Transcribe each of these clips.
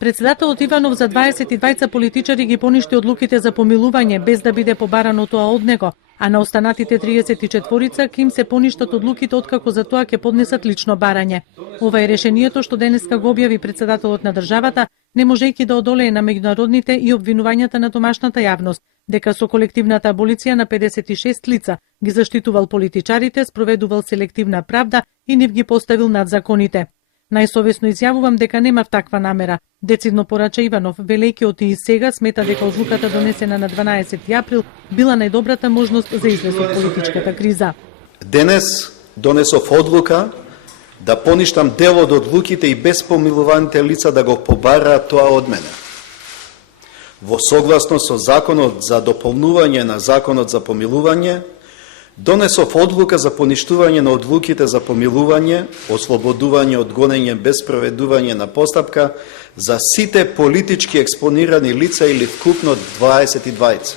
Председателот Иванов за 22 политичари ги поништи одлуките за помилување без да биде побарано тоа од него, а на останатите 34 ким се поништат одлуките откако за тоа ќе поднесат лично барање. Ова е решението што денеска го објави председателот на државата, не можејќи да одолее на меѓународните и обвинувањата на домашната јавност, дека со колективната аболиција на 56 лица ги заштитувал политичарите, спроведувал селективна правда и нив ги поставил над законите. Најсовесно изјавувам дека немав таква намера, децидно порача Иванов, велејќи оти и сега смета дека одлуката донесена на 12 април била најдобрата можност за излез од политичката криза. Денес донесов одлука да поништам дел од одлуките и без помилуваните лица да го побараат тоа од мене. Во согласност со законот за дополнување на законот за помилување, донесов одлука за поништување на одлуките за помилување, ослободување од гонење без проведување на постапка за сите политички експонирани лица или вкупно 22.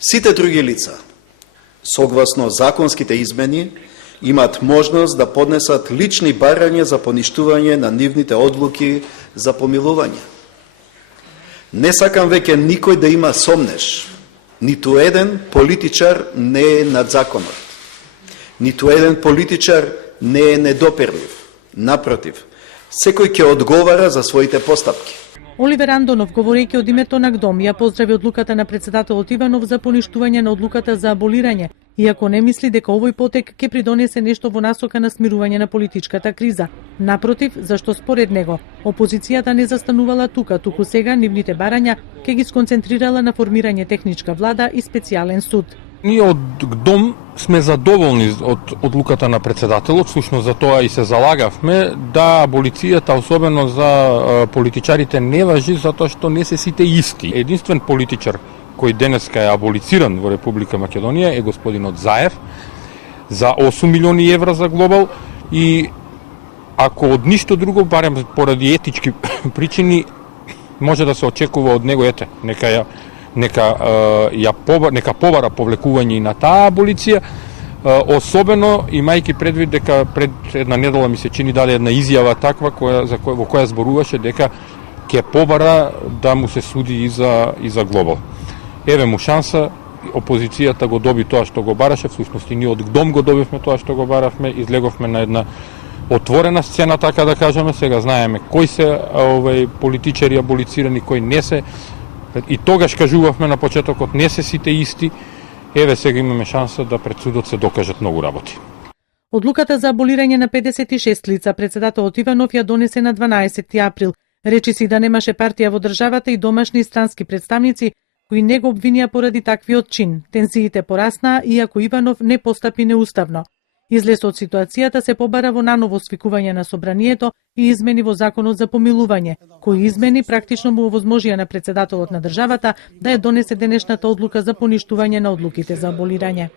Сите други лица, согласно законските измени, имаат можност да поднесат лични барања за поништување на нивните одлуки за помилување. Не сакам веќе никој да има сомнеш. Ниту еден политичар не е над законот. Ниту еден политичар не е недопирлив. Напротив, секој ќе одговара за своите постапки. Оливер Андонов, говорејќи од името на ГДОМ, ја поздрави одлуката на председателот Иванов за поништување на одлуката за аболирање, иако не мисли дека овој потек ќе придонесе нешто во насока на смирување на политичката криза. Напротив, зашто според него, опозицијата не застанувала туку сега нивните барања ќе ги сконцентрирала на формирање техничка влада и специјален суд. Ние од ГДОМ сме задоволни од одлуката на председателот, всушност за тоа и се залагавме, да аболицијата, особено за политичарите, не важи затоа што не се сите исти. Единствен политичар кој денеска е аболициран во Република Македонија е господинот Заев за 8 милиони евра за глобал и ако од ништо друго, барем поради етички причини, може да се очекува од него, нека побара повлекување и на таа аболиција, особено имајќи предвид дека пред една недела ми се чини даде една изјава таква во која зборуваше дека ќе побара да му се суди и за глобал. Еве му шанса, опозицијата го доби тоа што го бараше, всушност и ние од ГДОМ го добивме тоа што го баравме, излеговме на една отворена сцена, така да кажеме, сега знаеме кои се политичари аболицирани, кои не се. И тогаш кажувавме на почетокот не се сите исти, еве сега имаме шанса да пред судот се докажат многу работи. Одлуката за аболирање на 56 лица председателот Иванов ја донесе на 12 април. Речи си да немаше партија во државата и домашни и странски представници кои не го обвинија поради таквиот чин. Тензиите пораснаа иако Иванов не постапи неуставно. Излез од ситуацијата се побара во наново свикување на собранието и измени во законот за помилување, кои измени практично му овозможија на председателот на државата да ја донесе денешната одлука за поништување на одлуките за аболирање.